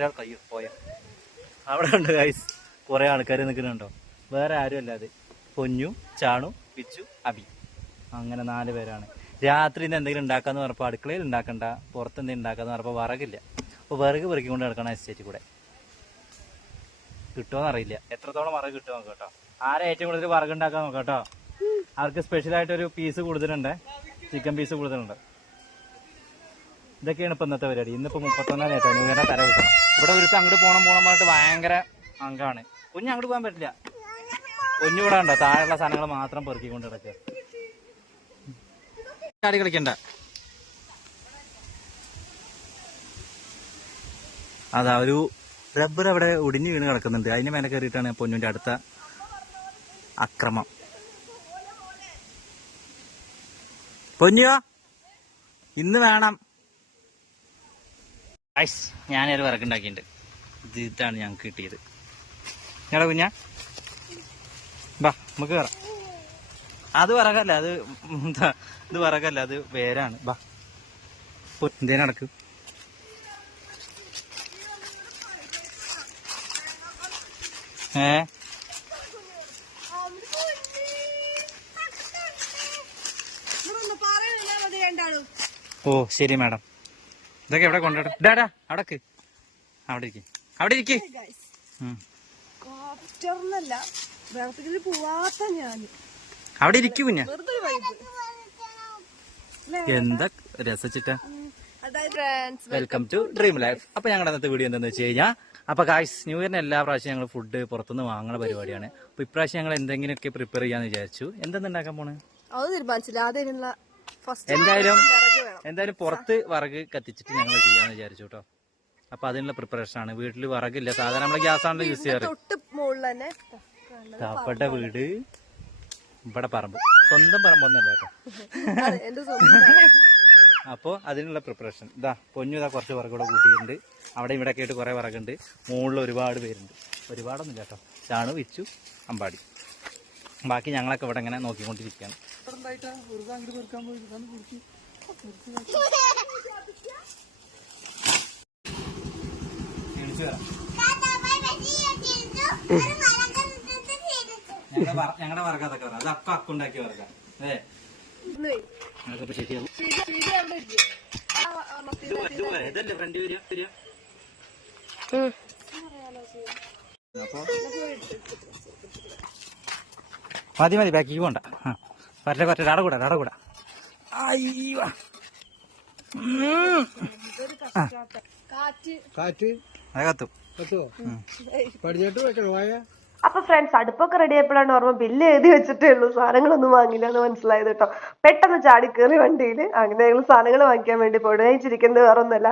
ഒരാൾ കയ്യോ പോയ അവിടെ ഉണ്ട് ഗൈസ്, കുറെ ആൾക്കാർ നിൽക്കുന്നുണ്ടോ. വേറെ ആരും അല്ലാതെ പൊന്നു, ചാണു, പിച്ചു, അബി, അങ്ങനെ 4 പേരാണ്. രാത്രി ഇന്ന് എന്തെങ്കിലും ഉണ്ടാക്കാന്ന് പറഞ്ഞപ്പോൾ അടുക്കളയിൽ ഉണ്ടാക്കണ്ട, പുറത്ത് എന്തെങ്കിലും ഉണ്ടാക്കാന്ന് പറഞ്ഞപ്പോൾ വിറകില്ല. അപ്പോൾ വിറക് പെറുക്കിക്കൊണ്ട് നടക്കണം എസ്റ്റേറ്റിൽ കൂടെ. കിട്ടുമോന്ന് അറിയില്ല, എത്രത്തോളം വിറക് കിട്ടുമോ നോക്കാം കേട്ടോ. ആരെ ഏറ്റവും കൂടുതൽ വിറക് ഉണ്ടാക്കാൻ നോക്കാം കേട്ടോ. അവർക്ക് സ്പെഷ്യലായിട്ടൊരു പീസ് കൂടുതലുണ്ട്, ചിക്കൻ പീസ് കൂടുതലുണ്ട്. ഇതൊക്കെയാണ് ഇപ്പം ഇന്നത്തെ പരിപാടി. ഇന്നിപ്പോൾ 31 കേട്ടോ, ന്യൂഇയറിനെ തല വെക്കണം. ഇവിടെ ഒരുത്ത് അങ്ങോട്ട് പോകണം പറഞ്ഞിട്ട് ഭയങ്കര അങ്കാണ്. കുഞ്ഞ് അങ്ങോട്ട് പോകാൻ പറ്റില്ല. കുഞ്ഞു ഇവിടെ ഉണ്ടോ, താഴെയുള്ള സാധനങ്ങൾ മാത്രം പെറുക്കിക്കൊണ്ട് കിടക്കുക. ചാടി കളിക്കണ്ട. അതാ ഒരു റബ്ബർ അവിടെ ഒടിഞ്ഞു വീണ് കിടക്കുന്നുണ്ട്. അതിന് മേലെ കയറിയിട്ടാണ് പൊന്നുവിന്റെ അടുത്ത അക്രമം. പൊന്നുവോ ഇന്ന് വേണം. ഐസ്, ഞാനൊരു വിറകുണ്ടാക്കിയിട്ടുണ്ട്. ഇതാണ് ഞങ്ങൾക്ക് കിട്ടിയത്. ഞങ്ങളുടെ കുഞ്ഞാ ബാ നമുക്ക് കയറാം. അത് വിറകല്ല, അത് ഇത് വിറകല്ല, അത് വേരാണ്. ബാ എന്തേ നടക്ക്. ഓ ശരി മാഡം. ഇതൊക്കെ എവിടെ കൊണ്ടുപോട്ടെ. ഡാഡാ അവിടക്ക്, അവിടെ ഇരിക്കും, അവിടെ ഇരിക്കും. അവിടെ ഇരിക്കും കുഞ്ഞ. എന്താ രസിച്ചിട്ടാ. Welcome to dream life. അപ്പൊ ഞങ്ങളുടെ അന്നത്തെ വീഡിയോ എന്താന്ന് വെച്ച് കഴിഞ്ഞാൽ, അപ്പൊ ഗായ്സ് ന്യൂഇയറിന് എല്ലാ പ്രാവശ്യം ഞങ്ങൾ ഫുഡ് പുറത്തുനിന്ന് വാങ്ങുന്ന പരിപാടിയാണ്. അപ്പൊ ഇപ്രാവശ്യം ഞങ്ങൾ എന്തെങ്കിലുമൊക്കെ പ്രിപ്പയർ ചെയ്യാന്ന് വിചാരിച്ചു. എന്തെന്ന് ഉണ്ടാക്കാൻ പോണ് എന്തായാലും പുറത്ത് വിറക് കത്തിച്ചിട്ട് ഞങ്ങൾ ചെയ്യാന്ന് വിചാരിച്ചു കേട്ടോ. അപ്പൊ അതിനുള്ള പ്രിപ്പറേഷൻ ആണ്. വീട്ടില് വിറകില്ല, സാധാരണ നമ്മള് ഗ്യാസാണല്ലോ യൂസ് ചെയ്യാറ്. തപ്പട്ട വീട്, ഇവിടെ പറമ്പ്, സ്വന്തം പറമ്പൊന്നല്ല കേട്ടോ. അപ്പോൾ അതിനുള്ള പ്രിപ്പറേഷൻ ഇതാ. പൊന്നു ഇതാ കുറച്ച് വിറകൂടെ കൂട്ടിയിട്ടുണ്ട്. അവിടെ ഇവിടെ ഒക്കെ ആയിട്ട് കുറെ വിറകുണ്ട്. മുകളിൽ ഒരുപാട് പേരുണ്ട്. ഒരുപാടൊന്നും കേട്ടോ. ചാണു, വിച്ചു, അമ്പാടി, ബാക്കി ഞങ്ങളൊക്കെ ഇവിടെ ഇങ്ങനെ നോക്കിക്കൊണ്ടിരിക്കുകയാണ്. ഞങ്ങളുടെ വർഗ അതൊക്കെ പറയാം. അത് അക്കുണ്ടാക്കിയ വർഗ. അതെ ഞങ്ങൾക്കിപ്പോ ശരിയാവും. ഇതല്ലേ ഫ്രണ്ട് വരിക. അപ്പൊ മതി ബാക്കിക്ക് പോണ്ട. പറ്റ ഡാടകൂടാ. അയ്യോ അപ്പൊ ഫ്രണ്ട്സ്, അടുപ്പൊക്കെ റെഡി ആയപ്പോഴാണ് ഓർമ്മ ബില്ല് എഴുതി വെച്ചിട്ടേ ഉള്ളൂ, സാധനങ്ങളൊന്നും വാങ്ങില്ല എന്ന് മനസ്സിലായത് കേട്ടോ. പെട്ടെന്ന് ചാടി കയറി വണ്ടിയിൽ അങ്ങനെ ഞങ്ങൾ സാധനങ്ങൾ വാങ്ങിക്കാൻ വേണ്ടി പോയിട്ട് ചിരിക്കുന്നത് വേറെ ഒന്നുമല്ല.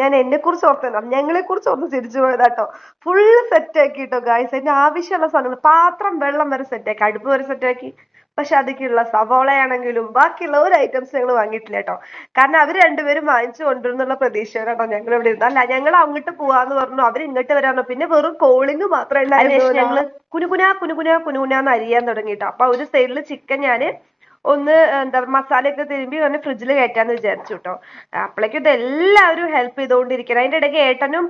ഞാൻ എന്നെ കുറിച്ച് ഓർത്തല്ല, ഞങ്ങളെ കുറിച്ച് ഓർത്ത് തിരിച്ചു പോയതാട്ടോ. ഫുള്ള് സെറ്റ് ആക്കി കേട്ടോ ഗായ്സ്. അതിന്റെ ആവശ്യമുള്ള സാധനങ്ങൾ, പാത്രം, വെള്ളം വരെ സെറ്റാക്കി, അടുപ്പ് വരെ സെറ്റാക്കി. പക്ഷെ അതിക്കുള്ള സവോളയാണെങ്കിലും ബാക്കിയുള്ള ഒരു ഐറ്റംസ് ഞങ്ങൾ വാങ്ങിയിട്ടില്ല കേട്ടോ. കാരണം അവർ രണ്ടുപേരും വാങ്ങിച്ചു കൊണ്ടുവരുന്നുള്ള പ്രതീക്ഷയിലാട്ടോ ഞങ്ങൾ ഇവിടെ ഇരുന്നു. അല്ല, ഞങ്ങൾ അങ്ങോട്ട് പോവാന്ന് പറഞ്ഞു, അവർ ഇങ്ങോട്ട് വരാനോ. പിന്നെ വെറും കോളിങ് മാത്രമേ ഉണ്ടായിരുന്നു. ഞങ്ങള് കുനുകുനാന്ന് അരിയാൻ തുടങ്ങിട്ടോ. അപ്പൊ ഒരു സൈഡിൽ ചിക്കൻ ഞാന് ഒന്ന് എന്താ മസാലയൊക്കെ തിരുമ്പി ഒന്ന് ഫ്രിഡ്ജിൽ കയറ്റാന്ന് വിചാരിച്ചു കേട്ടോ. അപ്പോഴേക്കും ഇതെല്ലാവരും ഹെൽപ്പ് ചെയ്തുകൊണ്ടിരിക്കണം. അതിന്റെ ഇടയ്ക്ക് ഏട്ടനും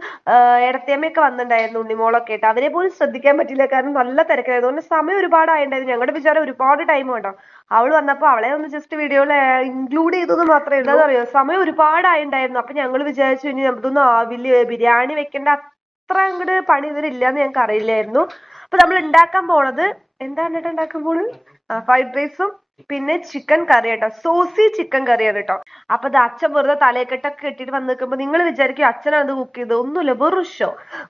ഏടത്തിയമ്മയൊക്കെ വന്നിട്ടുണ്ടായിരുന്നു, ഉണ്ണിമോളൊക്കെ ആയിട്ട്. അവരെ പോലും ശ്രദ്ധിക്കാൻ പറ്റില്ല, കാരണം നല്ല തിരക്കായിരുന്നു. അതുകൊണ്ട് സമയം ഒരുപാടായിട്ടുണ്ടായിരുന്നു. ഞങ്ങളുടെ വിചാരം ഒരുപാട് ടൈം വേണ്ടോ. അവള് വന്നപ്പോ അവളെ ഒന്ന് ജസ്റ്റ് വീഡിയോയിൽ ഇൻക്ലൂഡ് ചെയ്തത് മാത്രമേ ഉള്ളൂ. അറിയോ, സമയം ഒരുപാടായിട്ടുണ്ടായിരുന്നു. അപ്പൊ ഞങ്ങൾ വിചാരിച്ചു ഇനി നമുക്കൊന്നും ആവില്ല, ബിരിയാണി വെക്കേണ്ട അത്ര അങ്ങോട്ട് പണി ഇതിലില്ലാന്ന് ഞങ്ങൾക്ക് അറിയില്ലായിരുന്നു. അപ്പൊ നമ്മൾ ഉണ്ടാക്കാൻ പോണത് എന്താണ് ഉണ്ടാക്കാൻ പോണത്? ഫ്രൈഡ് റൈസും പിന്നെ ചിക്കൻ കറി കേട്ടോ. സോസി ചിക്കൻ കറിയാണ് കേട്ടോ. അപ്പൊ ഇത് അച്ഛൻ വെറുതെ തലക്കെട്ടൊക്കെ കെട്ടിട്ട് വന്ന് നിൽക്കുമ്പോ നിങ്ങൾ വിചാരിക്കും അച്ഛനാണ് ഇത് കുക്ക് ചെയ്തത്. ഒന്നുമില്ല, വെറും ഷോ.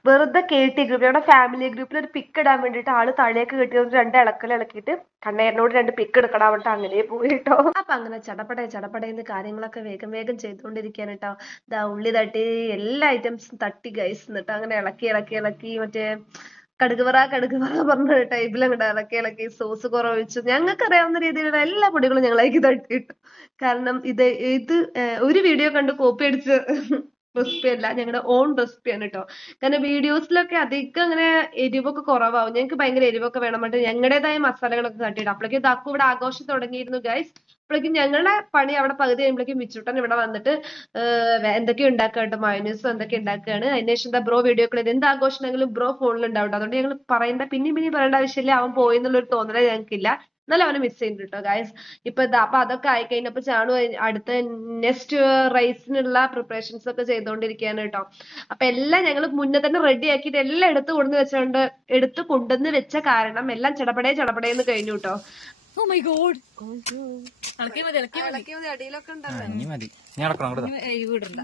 വെറുതെ KT ഗ്രൂപ്പ്, ഞങ്ങളുടെ ഫാമിലി ഗ്രൂപ്പിൽ ഒരു പിക്ക് ഇടാൻ വേണ്ടിയിട്ട് ആള് തലയൊക്കെ കെട്ടിയിട്ട് 2 ഇളക്കിയിട്ട് കണ്ണേറിനോട് 2 പിക്ക് എടുക്കണം പറഞ്ഞിട്ട് അങ്ങനെ പോയി കേട്ടോ. അപ്പൊ അങ്ങനെ ചടപടയെന്ന് കാര്യങ്ങളൊക്കെ വേഗം ചെയ്തുകൊണ്ടിരിക്കാൻ കേട്ടോ. ഇതാ ഉള്ളി തട്ടി എല്ലാ ഐറ്റംസും തട്ടി ഗൈസ്, എന്നിട്ട് അങ്ങനെ ഇളക്കി മറ്റേ കടുക് പറ പറഞ്ഞ ടൈപ്പിൽ അങ്ങോട്ട് ഇളക്കി സോസ് കുറവൊഴിച്ചു. ഞങ്ങൾക്ക് അറിയാവുന്ന രീതിയിലുള്ള എല്ലാ പൊടികളും ഞങ്ങളേക്ക് തട്ടിയിട്ടു. കാരണം ഇത് ഒരു വീഡിയോ കണ്ട് കോപ്പി അടിച്ച് റെസിപ്പി അല്ല, ഞങ്ങളുടെ ഓൺ റെസിപ്പിയാണ് കേട്ടോ. കാരണം വീഡിയോസിലൊക്കെ അധികം അങ്ങനെ എരിവൊക്കെ കുറവാകും. ഞങ്ങൾക്ക് ഭയങ്കര എരിവൊക്കെ വേണം പറഞ്ഞിട്ട് ഞങ്ങളുടേതായ മസാലകളൊക്കെ കാട്ടിയിടും. അപ്പോഴേക്കും ദാക്കു ഇവിടെ ആഘോഷം തുടങ്ങിയിരുന്നു ഗൈസ്. അപ്പോഴേക്കും ഞങ്ങളുടെ പണി അവിടെ പകുതി കഴിയുമ്പോഴേക്കും മിച്ചുട്ടൻ ഇവിടെ വന്നിട്ട് എന്തൊക്കെയോ ഉണ്ടാക്കാട്ടോ, മയോനീസും എന്തൊക്കെ ഉണ്ടാക്കുകയാണ്. അതിനുശേഷം എന്താ ബ്രോ വീഡിയോ കോൾ ചെയ്ത് എന്ത് ആഘോഷമാണെങ്കിലും ബ്രോ ഫോണിൽ ഉണ്ടാവും. അതുകൊണ്ട് ഞങ്ങൾ പറയേണ്ട പിന്നെയും പറയേണ്ട ആവശ്യമില്ല, അവൻ പോയി എന്നുള്ളൊരു തോന്നലേ ഞങ്ങൾക്കില്ല. എന്നാലും അവനെ മിസ് ചെയ്യുന്നുണ്ട് കേട്ടോ ഗൈസ്. ഇപ്പൊ അപ്പൊ അതൊക്കെ ആയിക്കഴിഞ്ഞപ്പോ ചാണു അടുത്ത നെക്സ്റ്റ് റൈസിനുള്ള പ്രിപ്പറേഷൻസ് ഒക്കെ ചെയ്തുകൊണ്ടിരിക്കുകയാണ് കേട്ടോ. അപ്പൊ എല്ലാം ഞങ്ങൾ മുന്നേ തന്നെ റെഡി ആക്കിയിട്ട് എല്ലാം എടുത്ത് കൊണ്ടുവന്ന് വെച്ച കാരണം എല്ലാം ചടപടേന്ന് കഴിഞ്ഞു കേട്ടോ. Oh my god. അടിയിലൊക്കെ ഉണ്ടല്ലോ. ഇനി മതി, ഞാൻ നടക്കണം. വീടണ്ട.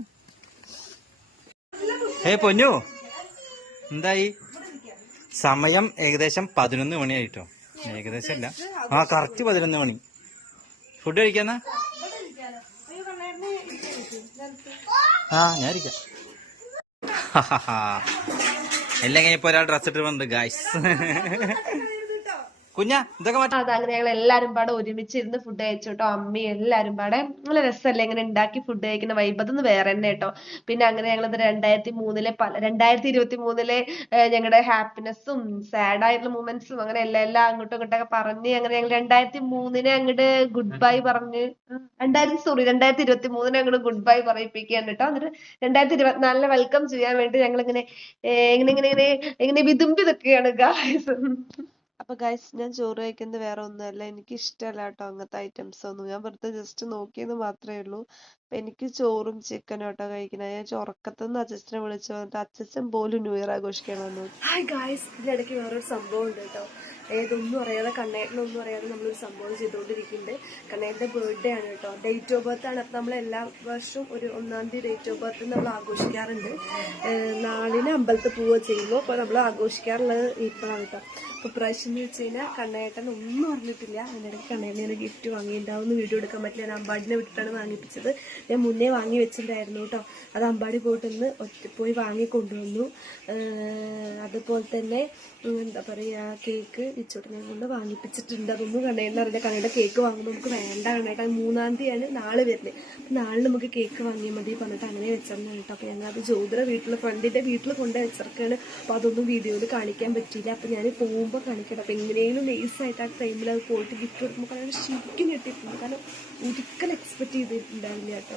പൊന്നു എന്തായി? സമയം ഏകദേശം 11 മണിയായിട്ടോ. ഏകദേശം അല്ല, കറക്റ്റ് 11 മണി. ഫുഡ് കഴിക്കാന്നാ? ഞാൻ ഇരിക്കാം. എല്ലാം കഴിഞ്ഞപ്പോ ഒരാൾ ഡ്രസ് ഇട്ട് വന്നിട്ടുണ്ട് ഗായ്സ്. കുഞ്ഞാ ഇതൊക്കെ അതങ്ങനെ ഞങ്ങൾ എല്ലാരും പാടെ ഒരുമിച്ചിരുന്ന് ഫുഡ് കഴിച്ചു കേട്ടോ. അമ്മി എല്ലാരും പാടെ നല്ല രസമല്ലേ ഇങ്ങനെ ഉണ്ടാക്കി ഫുഡ് കഴിക്കുന്ന വൈബ്, അതൊന്ന് വേറെ തന്നെ കേട്ടോ. പിന്നെ അങ്ങനെ ഞങ്ങളത് 2023 ഞങ്ങളുടെ ഹാപ്പിനെസ്സും സാഡ് ആയിട്ടുള്ള മൂമെന്റ്സും അങ്ങനെ എല്ലാം അങ്ങോട്ടും ഇങ്ങോട്ടൊക്കെ പറഞ്ഞ് അങ്ങനെ ഞങ്ങൾ 2003 അങ്ങോട്ട് ഗുഡ് ബൈ പറഞ്ഞ് 2023 അങ്ങോട്ട് ഗുഡ് ബൈ പറയിപ്പിക്കുകയാണ് കേട്ടോ. എന്നിട്ട് 2024 വെൽക്കം ചെയ്യാൻ വേണ്ടി ഞങ്ങൾ ഇങ്ങനെ വിതുമ്പി നിൽക്കുകയാണ് ഗായ്സ്. അപ്പൊ ഗൈസ്, ഞാൻ ചോറ് കഴിക്കുന്നത് വേറെ ഒന്നുമല്ല, എനിക്ക് ഇഷ്ടമല്ല കേട്ടോ അങ്ങനത്തെ ഐറ്റംസ് ഒന്നും. ഞാൻ വെറുതെ ജസ്റ്റ് നോക്കിയെന്ന് മാത്രമേ ഉള്ളൂ. അപ്പൊ എനിക്ക് ചോറും ചിക്കനും കേട്ടോ കഴിക്കുന്നത്. ഞാൻ ഉറക്കത്തുനിന്ന് അച്ഛനെ വിളിച്ചു വന്നിട്ട് അച്ഛൻ പോലും ന്യൂ ഇയർ ആഘോഷിക്കണമെന്ന്. ഹായ് ഗൈസ്, ഇതിനിടയ്ക്ക് വേറൊരു സംഭവം ഉണ്ട് കേട്ടോ. ഏതൊന്നും അറിയാതെ കണ്ണേട്ടനൊന്നും അറിയാതെ നമ്മളൊരു സംഭവം ചെയ്തുകൊണ്ടിരിക്കുന്നുണ്ട്. കണ്ണേട്ടൻ്റെ ബർത്ത്ഡേ ആണ് കേട്ടോ, ഡേറ്റ് ഓഫ് ബർത്ത് ആണ്. അപ്പം നമ്മൾ എല്ലാ വർഷവും ഒരു 1-ാം തീയതി ഡേറ്റ് ഓഫ് ബർത്ത് നമ്മൾ ആഘോഷിക്കാറുണ്ട്. നാളിന് അമ്പലത്തിൽ പോവുക ചെയ്യുമ്പോൾ അപ്പോൾ നമ്മൾ ആഘോഷിക്കാറുള്ളത് ഇപ്പോഴാണ് കേട്ടോ. അപ്പോൾ പ്രാവശ്യം എന്ന് വെച്ച് കഴിഞ്ഞാൽ കണ്ണേട്ടൻ ഒന്നും അറിഞ്ഞിട്ടില്ല. അതിനിടയ്ക്ക് കണ്ണേട്ടന് ഒരു ഗിഫ്റ്റ് വാങ്ങിയിട്ടുണ്ടാവുന്ന വീഡിയോ എടുക്കാൻ പറ്റില്ല. ഞാൻ അമ്പാടിനെ വിട്ടിട്ടാണ് വാങ്ങിപ്പിച്ചത്. ഞാൻ മുന്നേ വാങ്ങി വെച്ചിട്ടുണ്ടായിരുന്നു കേട്ടോ. അത് അമ്പാടി പോയിട്ടൊന്ന് പോയി വാങ്ങിക്കൊണ്ടുവന്നു. അതുപോലെ തന്നെ എന്താ പറയുക, കേക്ക് ഇച്ചോട്ടിനെ കൊണ്ട് വാങ്ങിപ്പിച്ചിട്ടുണ്ട്. അതൊന്നും കണ്ണേട്ടൻ അറിയില്ല. കണ്ണേട്ട കേക്ക് വാങ്ങുമ്പോൾ നമുക്ക് വേണ്ട കണ്ണേട്ട 3-ാം തീയതിയാണ് നാളെ വരുന്നത്. അപ്പം നാളെ നമുക്ക് കേക്ക് വാങ്ങിയാൽ മതി പറഞ്ഞിട്ട് അങ്ങനെ വെച്ചിരുന്നു കേട്ടോ. അപ്പം ഞങ്ങൾ അത് ജ്യോതിയുടെ ഫ്രണ്ടിൻ്റെ വീട്ടിൽ കൊണ്ട് വെച്ചിരിക്കുകയാണ്. അപ്പോൾ അതൊന്നും വീഡിയോയിൽ കാണിക്കാൻ പറ്റിയില്ല. അപ്പം ഞാൻ പോകുമ്പോൾ കാണിക്കണം. അപ്പം എങ്ങനെയും നൈസായിട്ട് ആ ടൈമിൽ അത് പോയിട്ട് ഗിഫ്റ്റ് കൊടുക്കുമ്പോൾ കാരണം ശരിക്കും ഞെട്ടിയിട്ടുണ്ട്. കാരണം ഒരിക്കലും എക്സ്പെക്ട് ചെയ്തിട്ടുണ്ടാവില്ല കേട്ടോ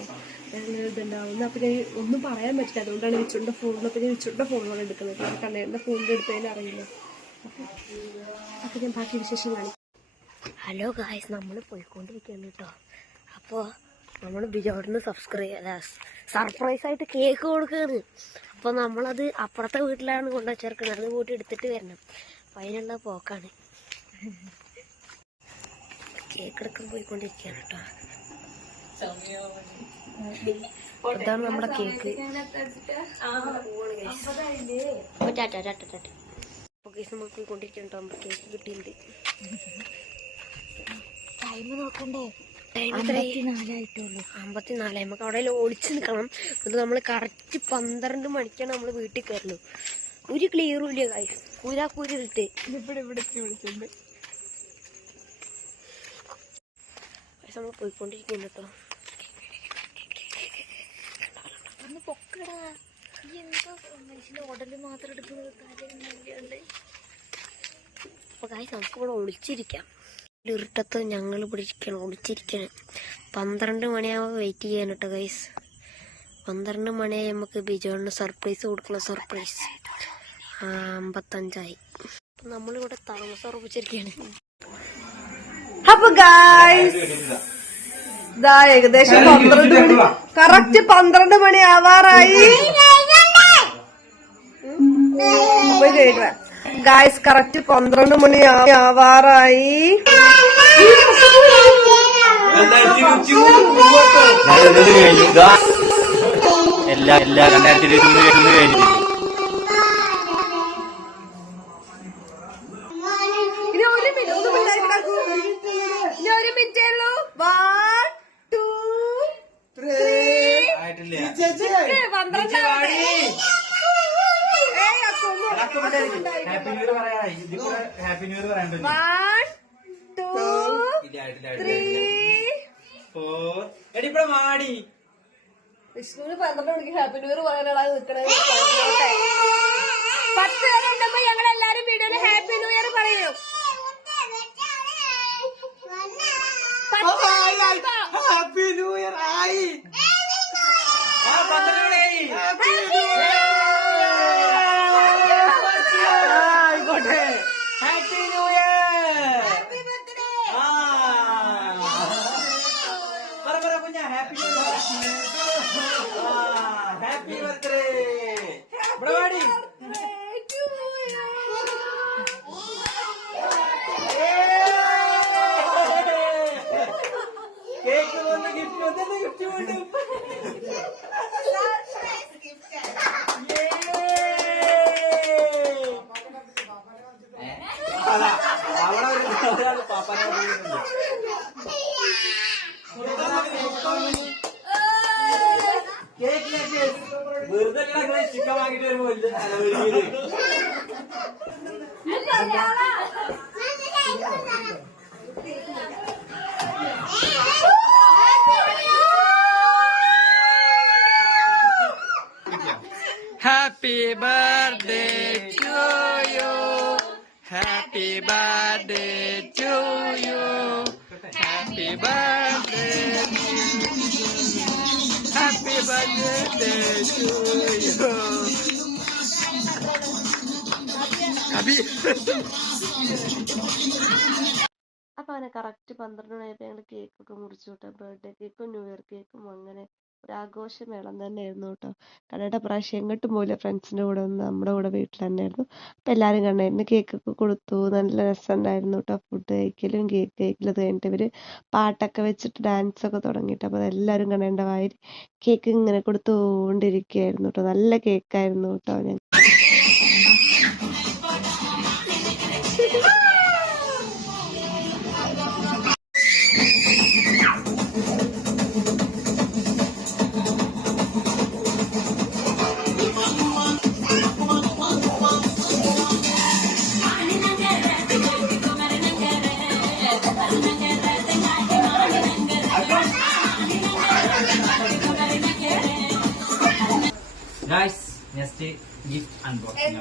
അങ്ങനെ ഇതുണ്ടാവുന്നത്. അപ്പം ഞാൻ ഒന്നും പറയാൻ പറ്റില്ല. അതുകൊണ്ടാണ് വിച്ചുവിൻ്റെ ഫോണിൽ, അപ്പം ഞാൻ വിച്ചുവിൻ്റെ ഫോണിലാണ് എടുക്കുന്നത്. കണ്ണേൻ്റെ ഫോണിൽ എടുത്തതിന് അറിയില്ല. അപ്പം ഞാൻ ബാക്കി വിശേഷം കാണിക്കും. ഹലോ ഗായ്സ്, നമ്മൾ പോയിക്കൊണ്ടിരിക്കുകയാണ് കേട്ടോ. അപ്പോൾ നമ്മൾ ബിജോടിന് സർപ്രൈസ് ആയിട്ട് കേക്ക് കൊടുക്കുകയാണ്. അപ്പോൾ നമ്മളത് അപ്പുറത്തെ വീട്ടിലാണ് കൊണ്ടുവച്ചേർക്കുന്നത്. അത് പോയിട്ട് എടുത്തിട്ട് വരണം. അപ്പം അതിനുള്ള പോക്കാണ്. കേക്ക് എടുക്കാൻ പോയിക്കൊണ്ടിരിക്കുകയാണ് കേട്ടോ. ഇതാണ് നമ്മുടെ കേക്ക്. അപ്പോൾ ടാറ്റ. അപ്പോൾ കേസ് നമ്മൾ പോയിക്കൊണ്ടിരിക്കുകയാണ്. നമുക്ക് കേക്ക് കിട്ടിയിട്ടുണ്ട്. ടൈം നോക്കണ്ടേ? 54 നമുക്ക് അവിടെ ഒളിച്ച് നിൽക്കണം. എന്നിട്ട് നമ്മൾ കറക്റ്റ് 12 മണിക്കാണ് നമ്മൾ വീട്ടിൽ കയറുള്ളൂ. ഒരു ക്ലിയറും ഇല്ല ഗൈസ്, കൂരാക്കൂരിട്ട് ഇവിടെ വിളിച്ചിട്ടുണ്ട്. നമ്മൾ പോയിക്കൊണ്ടിരിക്കുന്നു കേട്ടോ. പൊക്കടാ, എന്താ മനുഷ്യന്റെ ഓർഡറിൽ മാത്രം എടുക്കുന്നത്? അപ്പൊ ഗൈസ് നമുക്ക് ഇവിടെ ഒളിച്ചിരിക്കാം. ഇരുട്ടത്ത് ഞങ്ങൾ ഇവിടെ ഇരിക്കണം, ഒളിച്ചിരിക്കണം. 12 മണിയാവുമ്പോൾ വെയിറ്റ് ചെയ്യാൻ കേട്ടോ ഗൈസ്. 12 മണിയായി നമുക്ക് ബിജോണിന് സർപ്രൈസ് കൊടുക്കണം. സർപ്രൈസ് 55 അപ്പൊ നമ്മളിവിടെ താമസം ഉറപ്പിച്ചിരിക്കുകയാണ്. അപ്പൊ ഗൈസ് ഏകദേശം 12 മണി, കറക്റ്റ് 12 മണി ആവാറായി ഗൈസ്. കറക്റ്റ് 12 മണി ആവാറായി. എല്ലാ 2023 കഴിഞ്ഞിട്ട് ഒരു മിനിറ്റേ ഉള്ളൂ. 1, 2, 3 ആയിട്ടില്ല. ഹാപ്പി ന്യൂ ഇയർ പറയാനായി. ഹാപ്പി ന്യൂ ഇയർ പറയാൻ 1, 2, 3 4 എടി ഇവിടെ മാടി വിഷ്ണുവിന് 12 മണിക്ക് ഹാപ്പി ന്യൂ ഇയർ പറയാനാണ് നിൽക്കണത്. 10 പേരുണ്ടപ്പോ ഞങ്ങൾ എല്ലാരും വീഡിയോയില് ഹാപ്പി ന്യൂ ഇയർ പറയും. ഹാപ്പി ന്യൂ ഇയർ ആയി. ആയിക്കോട്ടെ. Happy new year. പറ കുഞ്ഞാ happy new year. Happy birthday. ഇവിടെ വാടി. കേക്ക് വന്ന് ഗിഫ്റ്റ് വന്നു. ഗിഫ്റ്റ് വേണ്ടും. അവിടെ ഒരാൾ പാപ്പാനെ കേക്ക് വെറുതെ ചിക്കൻ വാങ്ങിട്ട് വരുമ്പോ Happy birthday to you. Happy birthday to you. Happy birthday to you. Happy birthday to you. Happy. അപ്പൊ അങ്ങനെ കറക്റ്റ് 12 മണിയായപ്പോ ഞങ്ങള് കേക്കൊക്കെ മുറിച്ചു കേട്ടോ. ബർത്ത്ഡേ കേക്കും ന്യൂ ഇയർ കേക്കും അങ്ങനെ ഒരു ആഘോഷമേളം തന്നെയായിരുന്നു കേട്ടോ. കണ്ണേട്ട പ്രാവശ്യം എങ്ങോട്ടും പോയില്ല, ഫ്രണ്ട്സിന്റെ കൂടെ ഒന്ന് നമ്മുടെ കൂടെ വീട്ടിൽ തന്നെയായിരുന്നു. അപ്പൊ എല്ലാരും കണ്ണേട്ടന് കേക്കൊക്കെ കൊടുത്തു. നല്ല രസമുണ്ടായിരുന്നു കേട്ടോ. ഫുഡ് കഴിക്കലും കേക്ക് കഴിക്കലും കഴിഞ്ഞിട്ട് ഇവര് പാട്ടൊക്കെ വെച്ചിട്ട് ഡാൻസ് ഒക്കെ തുടങ്ങിയിട്ട് അപ്പൊ എല്ലാരും കണ്ണേട്ട വായിൽ കേക്ക് ഇങ്ങനെ കൊടുത്തുകൊണ്ടിരിക്കുകയായിരുന്നു കേട്ടോ. നല്ല കേക്കായിരുന്നു കേട്ടോ. ഞാൻ ഗായ്സ് നെക്സ്റ്റ് ഗിഫ്റ്റ് അൺബോക്സിംഗ്.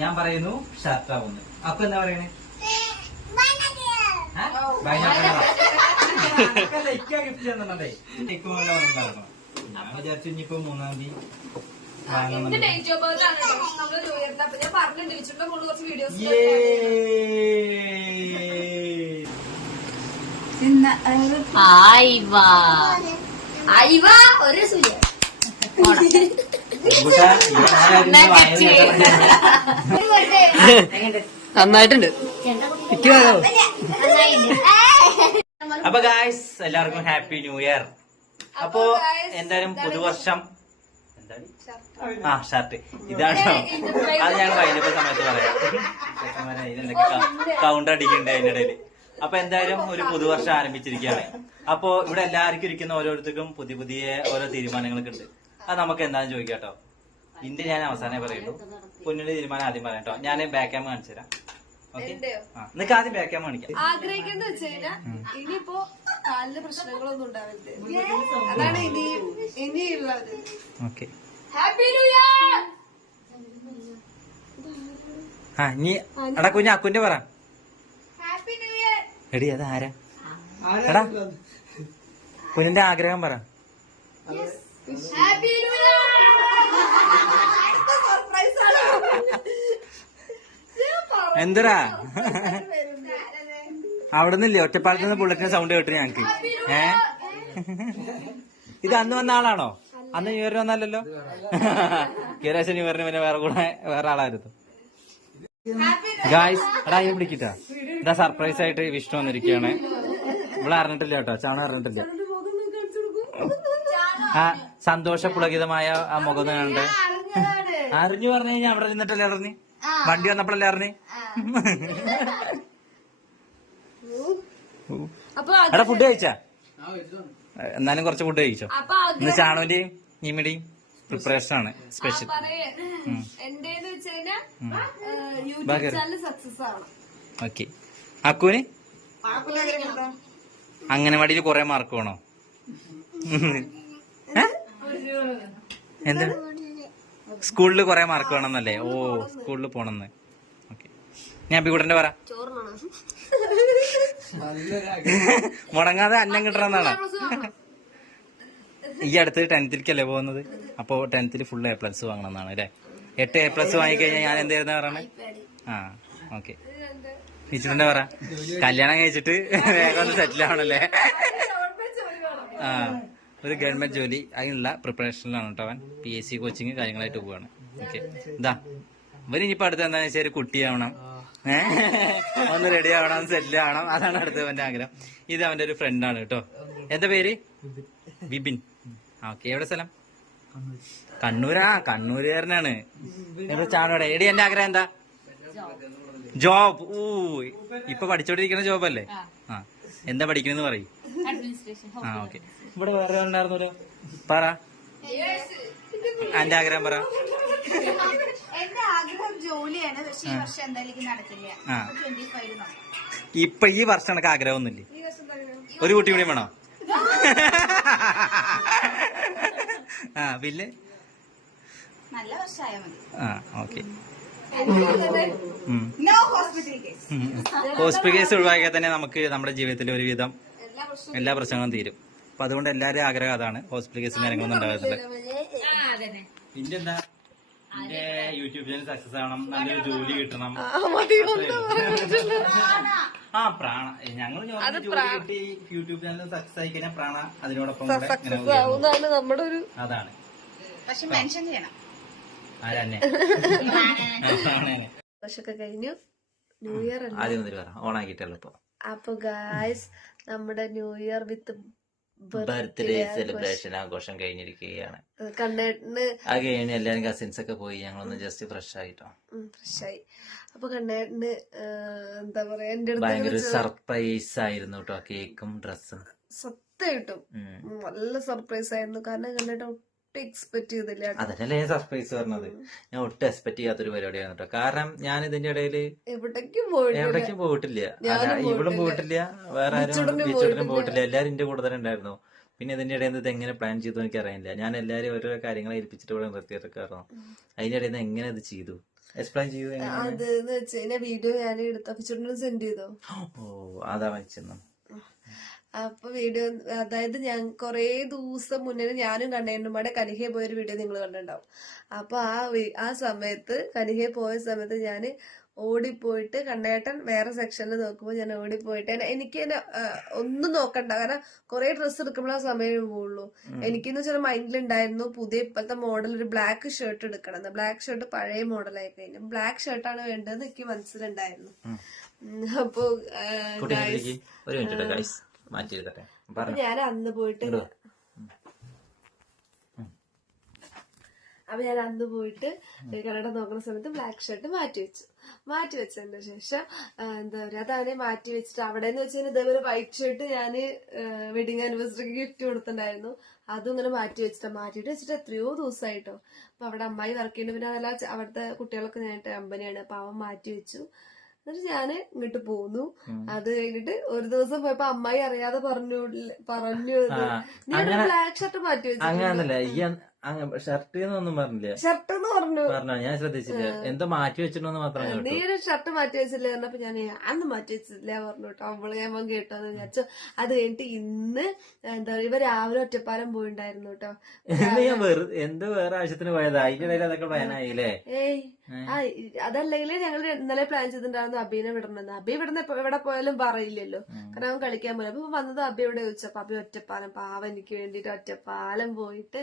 ഞാൻ പറയുന്നു ഷർട്ട് ആവുന്നു. അപ്പൊ എന്താ പറയണേ? ഗിഫ്റ്റ് തന്നിട്ടുണ്ടേ. ഞാൻ വിചാരിച്ചു ഇനിയിപ്പോ 3-ാം തീയതി ഒരു സൂര്യ നന്നായിട്ടുണ്ട്. അപ്പൊ ഗായ്സ് എല്ലാവർക്കും ഹാപ്പി ന്യൂ ഇയർ. അപ്പൊ എന്തായാലും പുതുവർഷം എന്താണ് ഷർട്ട് ഇതാണോ? അത് ഞാൻ വൈകിട്ട് സമയത്ത് പറയാം. ഇതിനൊക്കെ കൗണ്ടർ അടിക്കുന്നുണ്ട് അതിന്റെ ഇടയിൽ. അപ്പൊ എന്തായാലും ഒരു പുതുവർഷം ആരംഭിച്ചിരിക്കുകയാണ്. അപ്പൊ ഇവിടെ എല്ലാവർക്കും ഇരിക്കുന്ന ഓരോരുത്തർക്കും പുതിയ പുതിയ ഓരോ തീരുമാനങ്ങളൊക്കെ ഉണ്ട്. അത് നമുക്ക് എന്താണെന്ന് ചോദിക്കാം കേട്ടോ. ഇന്റെ ഞാൻ അവസാനം പറയുള്ളൂ. പൊന്നിന്റെ തീരുമാനം ആദ്യം പറയാം കേട്ടോ. ഞാൻ ബാക്ക് ക്യാമ കാണിച്ചു തരാം. ഓക്കെ, നിനക്ക് ആദ്യം ബാക്ക് ക്യാമ കാണിക്കാം. ആഗ്രഹിക്കുന്നത് വെച്ച് കഴിഞ്ഞാൽ ഇനിയിപ്പോ കാലിന് പ്രശ്നങ്ങളൊന്നും ഉണ്ടാവരുത്. അതാണ് ഇനിയുള്ളത്. Okay, happy new year. ഇനി എടാ കുഞ്ഞ് അക്കുന്റെ പറ. Happy new year. എടി അത് ആരാ? എടാ കുഞ്ഞിന്റെ ആഗ്രഹം പറ. Happy new year. സർപ്രൈസ് ആണ്. എന്തരാ അവിടെ നിന്നില്ലേ ഒറ്റപ്പാലത്ത് നിന്ന് ബുള്ളറ്റിന്റെ സൗണ്ട് കേട്ടു ഞങ്ങക്ക്. ഇത് അന്ന് വന്ന ആളാണോ? അന്ന് ന്യൂ ഇയറിന് വന്നല്ലോ. ഈ പ്രാവശ്യം ന്യൂ ഇയറിന് പിന്നെ വേറെ ആളായിരുന്നു. ഗായ്സ് എടാ ഇത് പിടിക്കിട്ടാ. ഇതാ സർപ്രൈസ് ആയിട്ട് വിഷ്ണു വന്നിരിക്കുകയാണ്. ഇവിടെ അറിഞ്ഞിട്ടില്ല കേട്ടോ, ചാണ അറിഞ്ഞിട്ടില്ല. ആ സന്തോഷപുളകിതമായ ആ മുഖം കണ്ട് അറിഞ്ഞു പറഞ്ഞു കഴിഞ്ഞാൽ അവിടെ നിന്നിട്ടല്ലേ അറിഞ്ഞ് വണ്ടി വന്നപ്പോഴല്ലേ അറിഞ്ഞ്. എടാ ഫുഡ് കഴിച്ചാ? എന്നാലും കുറച്ച് ഫുഡ് കഴിച്ചോ. ഇന്ന് ചാണുവിന്റെയും നീമിന്റെയും പ്രിപ്പറേഷൻ ആണ് സ്പെഷ്യൽ. ഓക്കെ, അക്കുവിന് അംഗനവാടിയിൽ കൊറേ മാർക്ക് വേണോ? എന്ത് സ്കൂളിൽ കുറെ മാർക്ക് വേണമെന്നല്ലേ? ഓ സ്കൂളിൽ പോണെന്ന്. ഓക്കെ, ഞാൻ അബികൂട്ടന്റെ പറ. മുടങ്ങാതെ അന്നം കിട്ടണമെന്നാണ്. ഈ അടുത്ത് 10th പോകുന്നത്. അപ്പൊ 10th ഫുൾ A+ വാങ്ങണം എന്നാണ് അല്ലെ? 8 A+ വാങ്ങിക്കഴിഞ്ഞാൽ ഞാൻ എന്തായിരുന്നു പറയണേ? ആ ഓക്കെ. ടീച്ചറിന്റെ പറ. കല്യാണം കഴിച്ചിട്ട് വേഗം ഒന്ന് സെറ്റിൽ ആവണല്ലേ? ആ, ഒരു ഗവൺമെന്റ് ജോലി അതിനുള്ള പ്രിപ്പറേഷനിലാണ് കേട്ടോ അവൻ. PSC കോച്ചിങ് കാര്യങ്ങളായിട്ട് പോവാണ്. ഓക്കെ, ഇതാ ഇവന് ഇനിയിപ്പോ അടുത്ത് എന്താണെന്ന് വെച്ചാൽ ഒരു കുട്ടിയാവണം, ഒന്ന് റെഡി ആവണം, സെറ്റിൽ ആവണം. അതാണ് അടുത്ത അവന്റെ ആഗ്രഹം. ഇത് അവന്റെ ഒരു ഫ്രണ്ടാണ് കേട്ടോ. എന്താ പേര്? ബിബിൻ. ഓക്കെ, എവിടെ സ്ഥലം? കണ്ണൂരാ. കണ്ണൂരുകാരനാണ്. ചാണോടെ. എടി എന്റെ ആഗ്രഹം എന്താ? ജോബ്. ഓ, ഇപ്പൊ പഠിച്ചോണ്ടിരിക്കുന്ന ജോബല്ലേ? ആ, എന്താ പഠിക്കണെന്ന് പറയും. ആ ഓക്കെ. ഇവിടെ വേറെ ഉണ്ടായിരുന്നല്ലോ, പറ എന്റെ ആഗ്രഹം പറ. എന്റെ ആഗ്രഹം ജോലിയാണ്, പക്ഷെ ഈ വർഷം എന്തായാലും നടക്കില്ല. ആ, ഇപ്പൊ ഈ വർഷം എനിക്ക് ആഗ്രഹമൊന്നുമില്ലേ? ഒരു കുട്ടി കൂടി വേണോ? ആ, പിന്നെ നല്ല വർഷമായ മതി. ആ okay. No hospital case. Hospital case ഒഴിവാക്കിയാൽ തന്നെ നമുക്ക് നമ്മുടെ ജീവിതത്തിൽ ഒരുവിധം എല്ലാ പ്രശ്നങ്ങളും തീരും. അപ്പൊ അതുകൊണ്ട് എല്ലാവരും ആഗ്രഹം അതാണ്, ഹോസ്പിറ്റൽ കേസും കാര്യങ്ങളൊന്നും ഉണ്ടാകത്തില്ല. പിന്നെന്താ, എന്റെ യൂട്യൂബ് ചാനൽ സക്സസ് ആവണം, നല്ലൊരു ജോലി കിട്ടണം. ആ, പ്രാണ ഞങ്ങൾ ജോലി കിട്ടി യൂട്യൂബ് ചാനൽ സക്സസ് ആയി കഴിഞ്ഞാൽ പ്രാണ അതിനോടൊപ്പം നമ്മുടെ ഒരു അതാണ്. പക്ഷെ മെൻഷൻ ചെയ്യണം. ആരന്നെ വർഷമൊക്കെ കഴിഞ്ഞു. ന്യൂ ഇയർ ആദ്യം മുതൽ പറ, ഓണാക്കിട്ടല്ലോ ഇപ്പൊ. അപ്പൊ ഗായ്സ്, നമ്മുടെ ന്യൂ ഇയർ വിത്ത് ബർത്ത്ഡേ സെലിബ്രേഷൻ ആഘോഷം കഴിഞ്ഞിരിക്കുകയാണ്. കണ്ണേട്ടന് അത് കഴിഞ്ഞ് എല്ലാരും കസിൻസ് ഒക്കെ പോയി, ഞങ്ങളൊന്ന് ജസ്റ്റ് ഫ്രഷ് ആയിട്ടോ. ഫ്രഷായി. അപ്പൊ കണ്ണേട്ടന് എന്താ പറയാ, എന്റെ ഭയങ്കര അടുത്ത് സർപ്രൈസ് ആയിരുന്നു കേട്ടോ, കേക്കും ഡ്രസ്സും. സത്യമായിട്ടും നല്ല സർപ്രൈസ് ആയിരുന്നു. കാരണം കണ്ണേട്ടൻ ഒട്ടും എക്സ്പെക്ട് ചെയ്തില്ല. അതല്ലേ സർപ്രൈസ് പറഞ്ഞത്. ഞാൻ ഒട്ടും എക്സ്പെക്ട് ചെയ്യാത്തൊരു പരിപാടിയാണ് കേട്ടോ. കാരണം ഞാൻ ഇതിന്റെ ഇടയില് എവിടേക്കും പോയിട്ടില്ല. ഇവളും പോയിട്ടില്ല, വേറെ ആരും ബീച്ചോട്ടിനും പോയിട്ടില്ല. എല്ലാരും എന്റെ കൂടെ തന്നെ ഉണ്ടായിരുന്നു. പിന്നെ ഇതിന്റെ ഇടയിൽ ഇത് എങ്ങനെ പ്ലാൻ ചെയ്തു എനിക്ക് അറിയില്ല. ഞാൻ എല്ലാരും ഓരോ കാര്യങ്ങൾ ഏൽപ്പിച്ചിട്ട് ഇവിടെ നിർത്തിയെടുക്കാറോ. അതിന്റെ ഇടയിൽ നിന്ന് എങ്ങനെ ഇത് ചെയ്തു, എക്സ്പ്ലെയിൻ ചെയ്തു. അത് വെച്ച് കഴിഞ്ഞാൽ വീഡിയോ ഞാൻ എടുത്ത പിച്ചോട്ടിന് സെൻഡ് ചെയ്തോ. ഓ, അതാ വെച്ചെന്നു. അപ്പൊ വീഡിയോ, അതായത് ഞാൻ കൊറേ ദിവസം മുന്നേ ഞാനും കണ്ണേനും കൂടെ കനിഹയെ പോയൊരു വീഡിയോ നിങ്ങൾ കണ്ടിട്ടുണ്ടാവും. അപ്പൊ ആ സമയത്ത് കനിഹയെ പോയ സമയത്ത് ഞാൻ ഓടിപ്പോയിട്ട്, കണ്ണേട്ടൻ വേറെ സെക്ഷനിൽ നോക്കുമ്പോൾ ഞാൻ ഓടിപ്പോയിട്ട്, എനിക്ക് ഒന്നും നോക്കണ്ട, കാരണം കുറെ ഡ്രസ്സ് എടുക്കുമ്പോൾ ആ സമയം പോവുള്ളൂ. എനിക്കെന്ന് വെച്ചാൽ മൈൻഡിലുണ്ടായിരുന്നു പുതിയ ഇപ്പോഴത്തെ മോഡൽ ഒരു ബ്ലാക്ക് ഷർട്ട് എടുക്കണം. ബ്ലാക്ക് ഷർട്ട് പഴയ മോഡലായി കഴിഞ്ഞു, ബ്ലാക്ക് ഷർട്ടാണ് വേണ്ടതെന്ന് എനിക്ക് മനസ്സിലുണ്ടായിരുന്നു. അപ്പൊ ഞാൻ അന്ന് പോയിട്ട് കണ്ണട നോക്കുന്ന സമയത്ത് ബ്ലാക്ക് ഷർട്ട് മാറ്റി വെച്ചതിന് ശേഷം എന്താ പറയാ, അതവനെ മാറ്റി വെച്ചിട്ട് അവിടെ എന്ന് വെച്ച് കഴിഞ്ഞാൽ ഇതേപോലെ വൈറ്റ് ഷർട്ട് ഞാന് വെഡിങ് ആനിവേഴ്സറിക്ക് ഗിഫ്റ്റ് കൊടുത്തിട്ടുണ്ടായിരുന്നു. അതും ഇങ്ങനെ മാറ്റിയിട്ട് വെച്ചിട്ട് എത്രയോ ദിവസമായിട്ടോ. അപ്പൊ അവിടെ അമ്മായി വർക്ക് ചെയ്യുന്നുണ്ട്, പിന്നെ അതല്ല അവിടുത്തെ കുട്ടികളൊക്കെ ഞാനിട്ട് കമ്പനിയാണ്. അപ്പൊ അവൻ മാറ്റി വെച്ചു. എന്നിട്ട് ഞാന് ഇങ്ങോട്ട് പോന്നു. അത് കഴിഞ്ഞിട്ട് ഒരു ദിവസം പോയപ്പോ അമ്മായി അറിയാതെ പറഞ്ഞു നീ ബ്ലാക്ക് ഷർട്ട് മാറ്റി വെച്ചു. ഷർട്ട് എന്നൊന്നും പറഞ്ഞില്ല, ഷർട്ട് എന്ന് പറഞ്ഞു. ഞാൻ ശ്രദ്ധിച്ചില്ല, എന്തോ മാറ്റി വെച്ചിട്ടോന്ന് മാത്രം. നീ ഒരു ഷർട്ട് മാറ്റി വെച്ചില്ല പറഞ്ഞപ്പോ ഞാൻ അന്ന് മാറ്റി വെച്ചില്ല പറഞ്ഞു കേട്ടോ. അവള് ഞാൻ കേട്ടോന്ന് വിചാരിച്ചു. അത് കഴിഞ്ഞിട്ട് ഇന്ന് എന്താ പറയുക, ഇവ രാവിലെ ഒറ്റപ്പാലം പോയിണ്ടായിരുന്നു കേട്ടോ. എന്തോ വേറെ ആവശ്യത്തിന് പോയതാ, അതിന്റെ ഇടയിൽ അതൊക്കെ പ്ലാനായില്ലേ? അതല്ലെങ്കിൽ ഞങ്ങൾ ഇന്നലെ പ്ലാൻ ചെയ്തിട്ടുണ്ടായിരുന്നു അബീനെ വിടണമെന്ന്. അബി ഇവിടെ പോയാലും പറയില്ലല്ലോ, കാരണം അവൻ കളിക്കാൻ പോലും. അപ്പൊ വന്നത് അബി എവിടെ ചോദിച്ചപ്പോ അബി ഒറ്റപ്പാലം, പാവം എനിക്ക് വേണ്ടിട്ട് ഒറ്റപ്പാലം പോയിട്ട്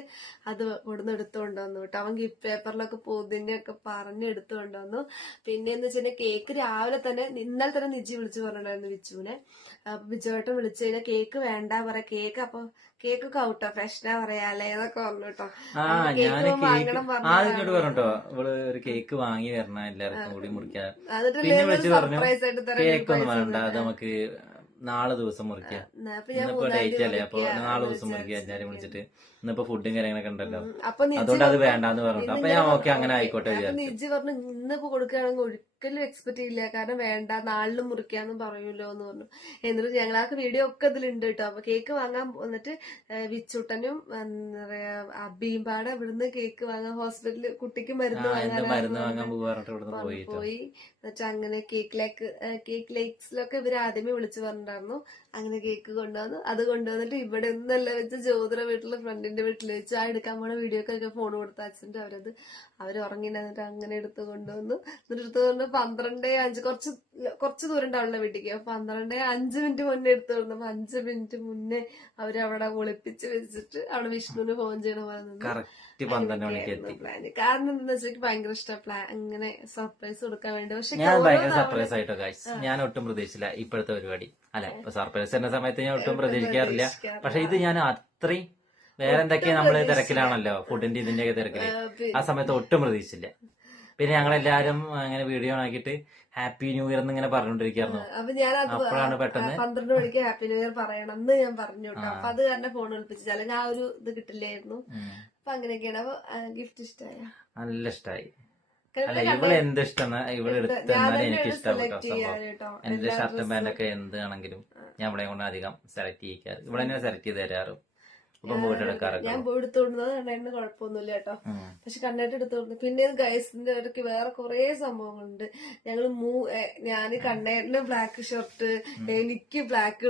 അത് കൊടുന്ന് എടുത്തുകൊണ്ട് വന്നു കേട്ടോ. അവൻ ഗിഫ്റ്റ് പേപ്പറിലൊക്കെ പൊതിഞ്ഞൊക്കെ പറഞ്ഞ് എടുത്തുകൊണ്ട് വന്നു. പിന്നെന്ന് വെച്ചാൽ കേക്ക് രാവിലെ തന്നെ ഇന്നലെ തന്നെ നിജി വിളിച്ചു പറഞ്ഞിട്ടുണ്ടായിരുന്നു വിച്ചുവിനെ. അപ്പൊ വിച്ചുവേട്ടൻ വിളിച്ചു കഴിഞ്ഞാൽ കേക്ക് വേണ്ട പറയാ, കേക്കൊക്കെ ഔട്ടോ ഫെഷനാ പറയാല്ലേ എന്നൊക്കെ പറഞ്ഞു കേട്ടോ. ആദ്യം പറഞ്ഞോ ഇവള് ഒരു കേക്ക് വാങ്ങി വരണം എല്ലാവർക്കും കൂടി മുറിക്കാൻ. പിന്നെ വിളിച്ചു പറഞ്ഞു കേക്ക് ഒന്നും വേണ്ട, അത് നമുക്ക് നാളെ ദിവസം മുറിക്കാം, ഇന്നിപ്പോ ഡേറ്റ് അല്ലേ, അപ്പൊ നാളെ ദിവസം മുറിക്കാം എല്ലാരും വിളിച്ചിട്ട്. ഇന്നിപ്പോ ഫുഡും കാര്യങ്ങളൊക്കെ ഉണ്ടല്ലോ, അതുകൊണ്ട് അത് വേണ്ടാന്ന് പറഞ്ഞു. അപ്പൊ ഞാൻ ഓക്കെ അങ്ങനെ ആയിക്കോട്ടെ വിചാരിച്ചു. നിജി പറഞ്ഞു ഇന്നിപ്പോ കൊടുക്കുകയാണെങ്കിൽ ഒരിക്കലും എക്സ്പെക്ട് ചെയ്യില്ല. കാരണം വേണ്ട, നാളിൽ മുറിക്കാന്നും പറയൂല്ലോ എന്ന് പറഞ്ഞു. എന്നിട്ട് ഞങ്ങളാക്ക് വീഡിയോ ഒക്കെ ഇതിലുണ്ട് കേട്ടോ. അപ്പൊ കേക്ക് വാങ്ങാൻ വന്നിട്ട് വിച്ചുട്ടനും എന്താ പറയാ അബിയും പാടെ ഇവിടുന്ന് കേക്ക് വാങ്ങാൻ ഹോസ്പിറ്റലിൽ കുട്ടിക്ക് മരുന്ന് വാങ്ങാൻ പോയി. എന്നിട്ട് അങ്ങനെ കേക്ക് ലേക്സിലൊക്കെ ഇവര് ആദ്യമേ വിളിച്ചു പറഞ്ഞിട്ടുണ്ടായിരുന്നു. അങ്ങനെ കേക്ക് കൊണ്ടുവന്നു. അത് കൊണ്ടുവന്നിട്ട് ഇവിടെ ഒന്നല്ല വെച്ച് ജ്യോതിയുടെ വീട്ടില് ഫ്രണ്ടിന്റെ വീട്ടിൽ വെച്ച് ആ എടുക്കാൻ പോണ വീഡിയോ ഒക്കെ ഫോൺ കൊടുത്ത അച്ഛൻ്റെ അവര് ഉറങ്ങിയിട്ട് അങ്ങനെ എടുത്തു കൊണ്ടുവന്നു. എന്നിട്ട് എടുത്തു കൊണ്ട് 12:05 കുറച്ച് ദൂരം ഉണ്ടാവുള്ള വീട്ടിലേക്ക്. 12:05 മുന്നേ എടുത്തു കൊണ്ടു. 5 മിനിറ്റ് മുന്നേ അവരവിടെ ഒളിപ്പിച്ച് വെച്ചിട്ട് അവിടെ വിഷ്ണുവിന് ഫോൺ ചെയ്യണ പോലെ നിന്ന് പ്ലാന്. കാരണം എന്താ വെച്ചാൽ എനിക്ക് ഭയങ്കര ഇഷ്ടം പ്ലാൻ അങ്ങനെ സർപ്രൈസ് കൊടുക്കാൻ വേണ്ടി. പക്ഷെ ഞാൻ ഭയങ്കര സർപ്രൈസ് ആയിട്ടോ ഗൈസ്. ഞാൻ ഒട്ടും പ്രതീക്ഷിച്ചില്ല ഇപ്പോഴത്തെ പരിപാടി. അല്ലെ, ഇപ്പൊ സർപ്രൈസ് വരുന്ന സമയത്ത് ഞാൻ ഒട്ടും പ്രതീക്ഷിക്കാറില്ല. പക്ഷെ ഇത് ഞാൻ അത്രയും വേറെ എന്തൊക്കെയാ നമ്മള് തിരക്കിലാണല്ലോ, ഫുഡിന്റെ ഇതിന്റെയൊക്കെ തിരക്കില്. ആ സമയത്ത് ഒട്ടും പ്രതീക്ഷിച്ചില്ല. പിന്നെ ഞങ്ങളെല്ലാരും അങ്ങനെ വീഡിയോ ആക്കിയിട്ട് ഹാപ്പി ന്യൂ ഇയർ എന്നിങ്ങനെ പറഞ്ഞോണ്ടിരിക്കുന്നു. അപ്പൊ ഞാൻ അപ്പോഴാണ് പെട്ടെന്ന് 12 മണിക്ക് ഹാപ്പി ന്യൂ ഇയർ പറയണം എന്ന് ഞാൻ പറഞ്ഞു കേട്ടോ. അപ്പൊ അത് കാരണം ഫോൺ വിളിപ്പിച്ചു, അല്ലെങ്കിൽ ആ ഒരു ഇത് കിട്ടില്ലായിരുന്നു. അപ്പൊ അങ്ങനെയൊക്കെയാണ്. അപ്പൊ ഗിഫ്റ്റ് ഇഷ്ടമായ? നല്ല ഇഷ്ടമായി. അല്ല, ഇവിടെ എന്ത് ഇഷ്ടം ഇവിടെ എടുത്താലും എനിക്ക് ഇഷ്ടപ്പെട്ടു സംഭവം. എന്റെ ഷർട്ടും പാന്റൊക്കെ എന്താണെങ്കിലും ഞാൻ ഇവിടെ കൊണ്ട് അധികം സെലക്ട് ചെയ്യിക്കാറ്. ഇവിടെ തന്നെ സെലക്ട് ചെയ്ത് തരാറും. ഞാൻ പോയി എടുത്തോടുന്നത് കണ്ണേട്ടിന് കുഴപ്പമൊന്നുമില്ല കേട്ടോ. പക്ഷെ കണ്ണേട്ട് എടുത്തോടുന്നു. പിന്നെ ഗൈസിന്റെ ഇടയ്ക്ക് വേറെ കുറെ സംഭവങ്ങളുണ്ട്. ഞാൻ കണ്ണേട്ടിന് ബ്ലാക്ക് ഷർട്ട്, എനിക്ക് ബ്ലാക്ക്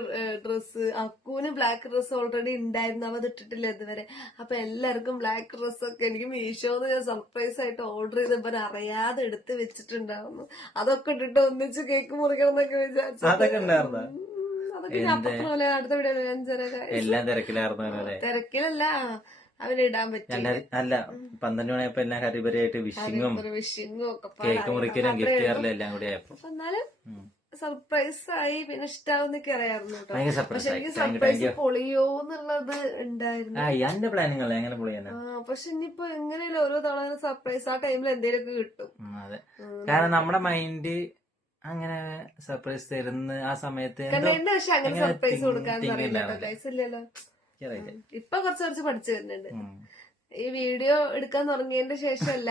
ഡ്രസ്സ്, അക്കുവിന് ബ്ലാക്ക് ഡ്രസ്സ് ഓൾറെഡി ഉണ്ടായിരുന്നു, അവ ഇട്ടിട്ടില്ല ഇതുവരെ. അപ്പൊ എല്ലാവർക്കും ബ്ലാക്ക് ഡ്രസ്സൊക്കെ എനിക്ക് മീഷോന്ന് ഞാൻ സർപ്രൈസ് ആയിട്ട് ഓർഡർ ചെയ്തപ്പോൾ അറിയാതെ എടുത്ത് വെച്ചിട്ടുണ്ടായിരുന്നു. അതൊക്കെ ഇട്ടിട്ട് ഒന്നിച്ച് കേക്ക് മുറിക്കണം എന്നൊക്കെ വിചാരിച്ചു. അടുത്ത വീഡിയോ എല്ലാം തിരക്കിലായിരുന്നു. തിരക്കിലല്ല, അവരിടാൻ പറ്റില്ല. അല്ല, 12 മണിയപ്പോ എല്ലാം ഹരിപരിയായിട്ട് വിഷിങ്ങും ഒക്കെ കേക്ക് മുറിക്കലും ഗിഫ്റ്റ് ചെയ്യാറില്ല എല്ലാം കൂടി ആയപ്പോ എന്നാലും സർപ്രൈസ് ആയി. പിന്നെ ഇഷ്ടാവുന്നൊക്കെ അറിയായിരുന്നു കേട്ടോ. പക്ഷെ എനിക്ക് സർപ്രൈസ് പൊളിയോന്നുള്ളത് ഉണ്ടായിരുന്നു. എന്റെ പ്ലാനിങ് എങ്ങനെ പൊളിയാ. പക്ഷെ ഇനിയിപ്പോ എങ്ങനെയല്ല ഓരോ തവണ സർപ്രൈസ് ആ ടൈമിൽ എന്തെങ്കിലുമൊക്കെ കിട്ടും. അതെ, കാരണം നമ്മുടെ മൈൻഡ് അങ്ങനെ സർപ്രൈസ് തരുന്ന ആ സമയത്ത് പക്ഷെ അങ്ങനെ സർപ്രൈസ് കൊടുക്കാന്ന് അറിയില്ലല്ലോ. ഇപ്പൊ കുറച്ച് പഠിച്ചു വരുന്നുണ്ട്. ഈ വീഡിയോ എടുക്കാൻ തുടങ്ങിയതിന്റെ ശേഷമല്ല,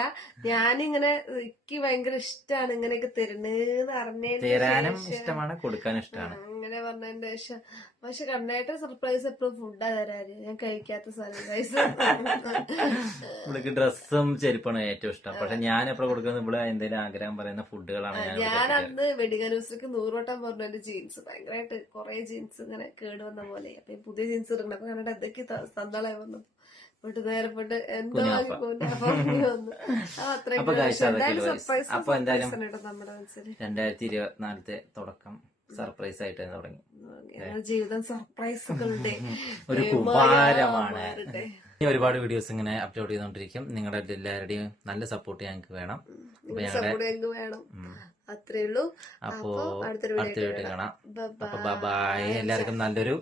ഞാനിങ്ങനെ എനിക്ക് ഭയങ്കര ഇഷ്ടമാണ് ഇങ്ങനെയൊക്കെ തരുന്നേന്ന് അറിഞ്ഞതിന് ഇഷ്ടമാണ്, കൊടുക്കാൻ ഇഷ്ടമാണ് അങ്ങനെ പറഞ്ഞതിന്റെ ശേഷം. പക്ഷെ കണ്ണായിട്ട് സർപ്രൈസ് എപ്പോഴും ഫുഡാ തരാറ്. ഞാൻ കഴിക്കാത്ത സർപ്രൈസ്. ഇവൾക്ക് ഡ്രസ്സും ചെരുപ്പാണ് ഏറ്റവും ഇഷ്ടം. പക്ഷെ ഞാൻ എപ്പോഴും കൊടുക്കുന്നത് ഇവിടെ എന്തെങ്കിലും ആഗ്രഹം പറയുന്ന ഫുഡുകളാണ്. ഞാൻ അന്ന് വെഡിങ് ആനിവേഴ്സറിക്ക് 100 വട്ടം പറഞ്ഞു എന്റെ ജീൻസ് ഭയങ്കരമായിട്ട് കുറെ ജീൻസ് ഇങ്ങനെ കേടുവന്ന പോലെ. അപ്പൊ പുതിയ ജീൻസ് ഇടണം. അപ്പൊ കണ്ടിട്ട് എന്തൊക്കെ തന്നാളായി വന്നു. നേരെ പോയിട്ട് എന്തോ അപ്പൊ 2024 തുടക്കം സർപ്രൈസ് ആയിട്ട് തുടങ്ങി. ജീവിതം സർപ്രൈസുകളുടെ ഒരു കുമാരമാണ്. ഇനി ഒരുപാട് വീഡിയോസ് ഇങ്ങനെ അപ്ലോഡ് ചെയ്തോണ്ടിരിക്കും. നിങ്ങളുടെ എല്ലാവരുടെയും നല്ല സപ്പോർട്ട് ഞങ്ങൾക്ക് വേണം. അത്രേ ഉള്ളൂ. അപ്പോ അടുത്ത വീഡിയോ കാണാം. അപ്പൊ ബൈ. എല്ലാവർക്കും നല്ലൊരു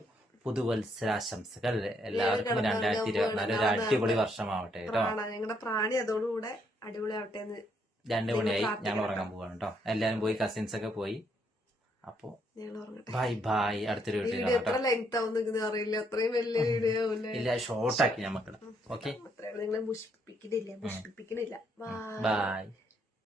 പുതുവത്സരാശംസകൾ. എല്ലാവർക്കും 2024 ഒരു അടിപൊളി വർഷമാവട്ടെ കേട്ടോ. ഞങ്ങളുടെ പ്രാണി അതോടുകൂടെ അടിപൊളിയാവട്ടെ എന്ന്. 2 മണിയായി, ഞങ്ങൾ ഉറങ്ങാൻ പോവാണ് കേട്ടോ. എല്ലാരും പോയി, കസിൻസ് ഒക്കെ പോയി. അപ്പൊ ബൈ ബൈ. അടുത്തൊരു വീഡിയോ എത്ര ലെങ്ത് ആവുന്ന അറിയില്ല. അത്രയും വലിയ വീഡിയോ ഇല്ല, ഷോർട്ടാക്കി നമുക്ക്. ഓക്കെ, നിങ്ങളെ മുഷിപ്പിക്കുന്നില്ല. ബൈ.